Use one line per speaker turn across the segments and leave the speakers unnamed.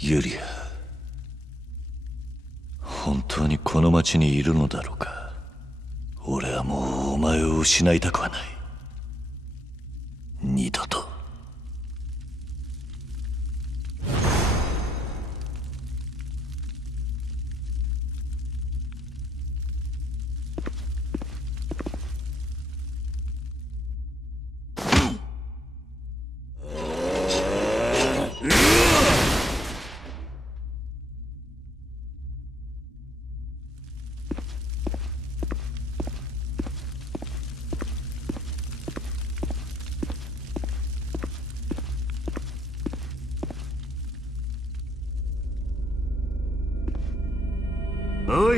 ユリア本当にこの町にいるのだろうか？俺はもうお前を失いたくはない。二度と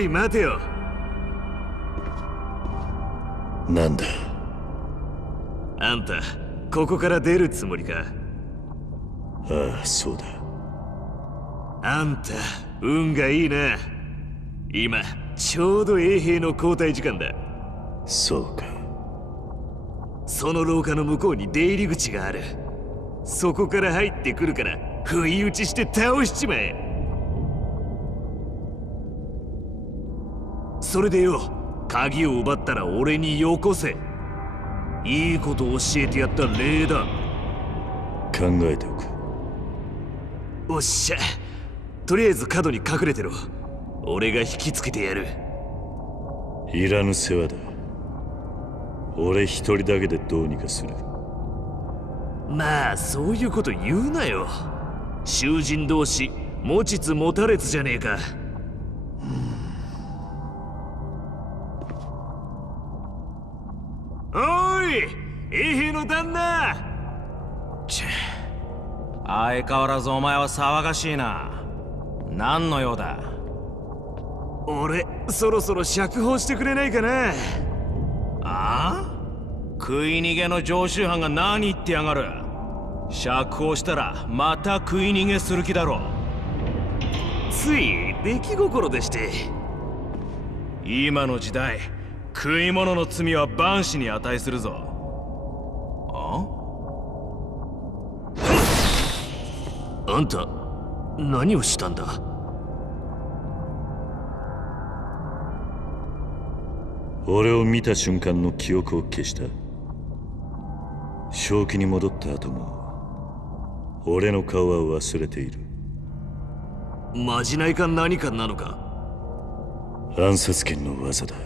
い待てよ。
なんだ？
あんたここから出るつもりか？
ああそうだ。
あんた運がいいな。今ちょうど衛兵の交代時間だ。
そうか。
その廊下の向こうに出入り口がある。そこから入ってくるから不意打ちして倒しちまえそれでよ鍵を奪ったら俺によこせ。いいこと教えてやった礼だ
考えておく。
おっしゃ。とりあえず角に隠れてろ。俺が引きつけてやる。
いらぬ世話だ。俺一人だけでどうにかする。
まあそういうこと言うなよ。囚人同士持ちつ持たれつじゃねえかおい衛兵の旦那。
ち相変わらずお前は騒がしいな。何の用だ。
俺そろそろ釈放してくれないかな。
ああ？食い逃げの常習犯が何言ってやがる。釈放したらまた食い逃げする気だろ
つい出来心でして。
今の時代食い物の罪は万死に値するぞ。あ？
あんた何をしたんだ？
俺を見た瞬間の記憶を消した。正気に戻った後も俺の顔は忘れている。
まじないか何かなのか？
暗殺剣の技だ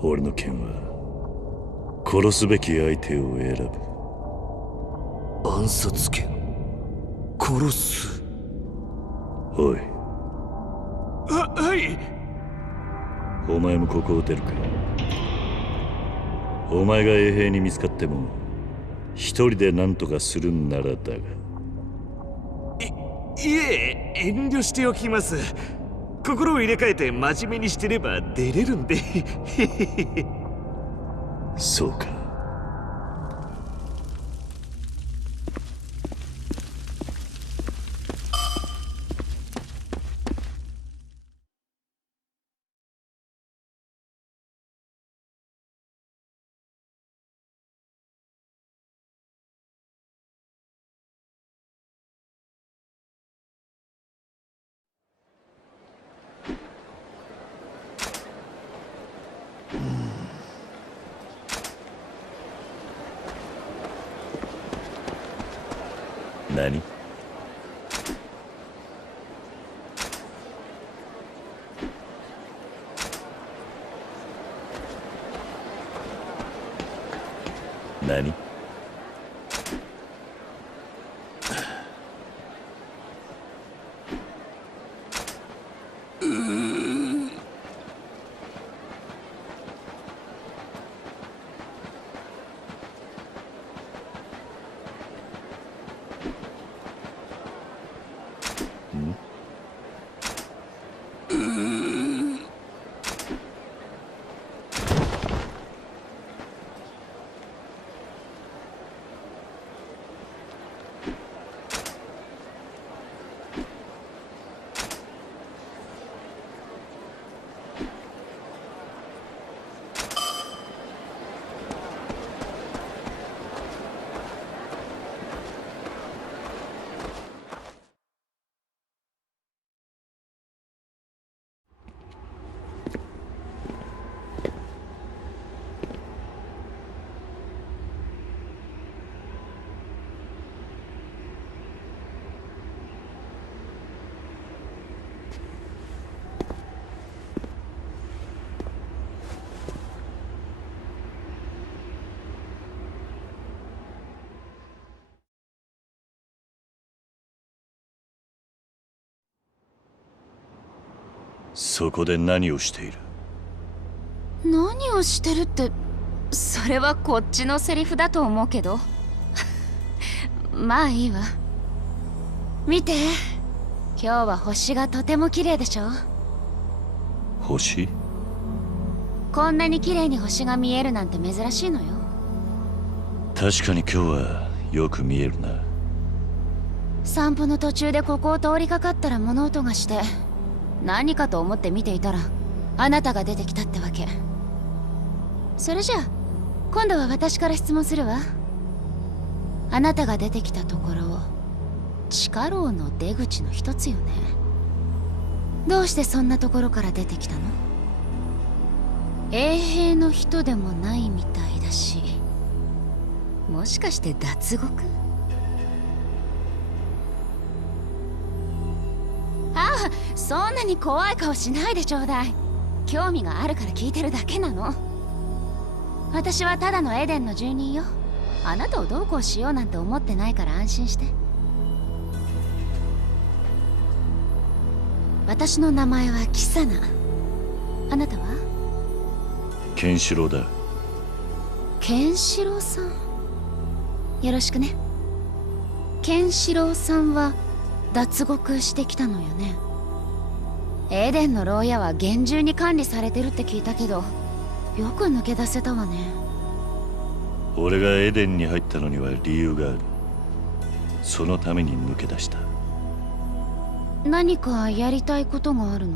俺の剣は殺すべき相手を選ぶ。
暗殺剣。殺す。
おい。
ははい。
お前もここを出るか。お前が衛兵に見つかっても一人で何とかするんならだが。
いえ遠慮しておきます心を入れ替えて真面目にしてれば出れるんで。
そうか。何？何？そこで何をしている？
何をしてるってそれはこっちのセリフだと思うけど。まあいいわ。見て。今日は星がとても綺麗でしょ。
星？
こんなに綺麗に星が見えるなんて珍しいのよ。
確かに今日はよく見えるな。
散歩の途中でここを通りかかったら物音がして何かと思って見ていたらあなたが出てきたってわけ。それじゃあ今度は私から質問するわ。あなたが出てきたところ地下牢の出口の一つよね。どうしてそんなところから出てきたの？衛兵の人でもないみたいだし。もしかして脱獄？そんなに怖い顔しないでちょうだい。興味があるから聞いてるだけなの。私はただのエデンの住人よ。あなたをどうこうしようなんて思ってないから安心して。私の名前はキサナ。あなたは？
ケンシロウだ
ケンシロウさん。よろしくね。ケンシロウさんは脱獄してきたのよね。エデンの牢屋は厳重に管理されてるって聞いたけどよく抜け出せたわね。
俺がエデンに入ったのには理由がある。そのために抜け出した。
何かやりたいことがあるの？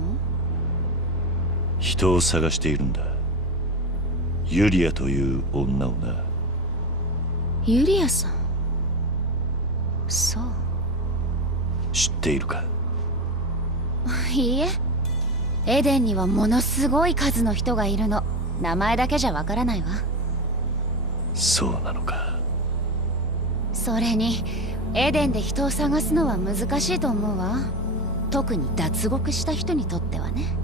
人を探しているんだ。ユリアという女をな。
ユリアさん？そう
知っているか？
いいえ。エデンにはものすごい数の人がいるの。名前だけじゃわからないわ。
そうなのか？
それにエデンで人を探すのは難しいと思うわ。特に脱獄した人にとってはね。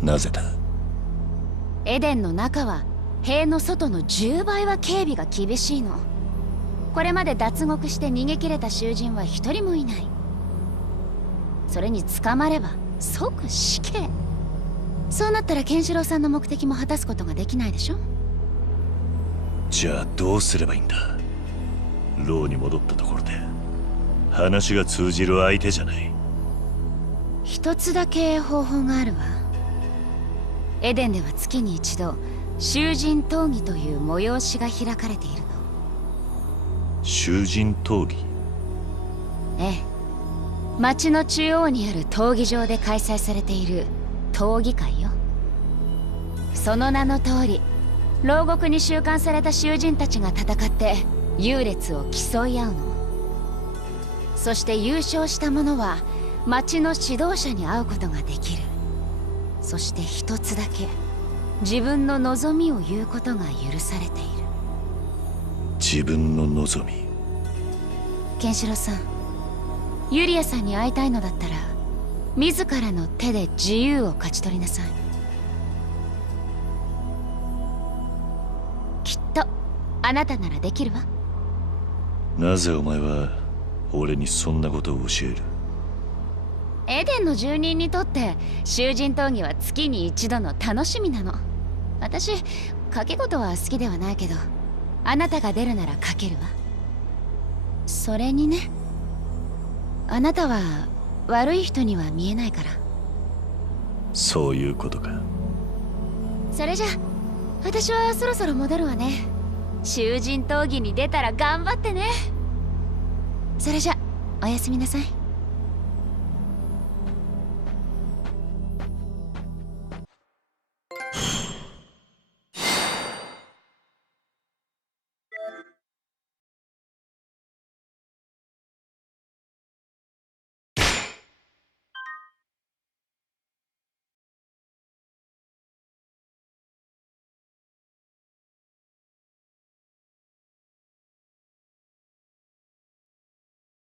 なぜだ？
エデンの中は塀の外の10倍は警備が厳しいのこれまで脱獄して逃げ切れた囚人は一人もいない。それに捕まれば即死刑。そうなったらケンシロウさんの目的も果たすことができないでしょ。
じゃあどうすればいいんだ？牢に戻ったところで。話が通じる相手じゃない。
一つだけ方法があるわ。エデンでは月に一度囚人討議という催しが開かれている。の
囚人討議。
ええ。町の中央にある闘技場で開催されている闘技会よ。その名の通り牢獄に収監された囚人たちが戦って優劣を競い合うの。そして優勝した者は町の指導者に会うことができる。そして一つだけ自分の望みを言うことが許されている。
自分の望み。
ケンシロウさんユリアさんに会いたいのだったら自らの手で自由を勝ち取りなさい。きっとあなたならできるわ。
なぜお前は俺にそんなことを教える？
エデンの住人にとって囚人闘技は月に一度の楽しみなの。私賭け事は好きではないけどあなたが出るなら賭けるわ。それにね。あなたは悪い人には見えないから。
そういうことか。
それじゃ私はそろそろ戻るわね。囚人闘技に出たら頑張ってね。それじゃおやすみなさい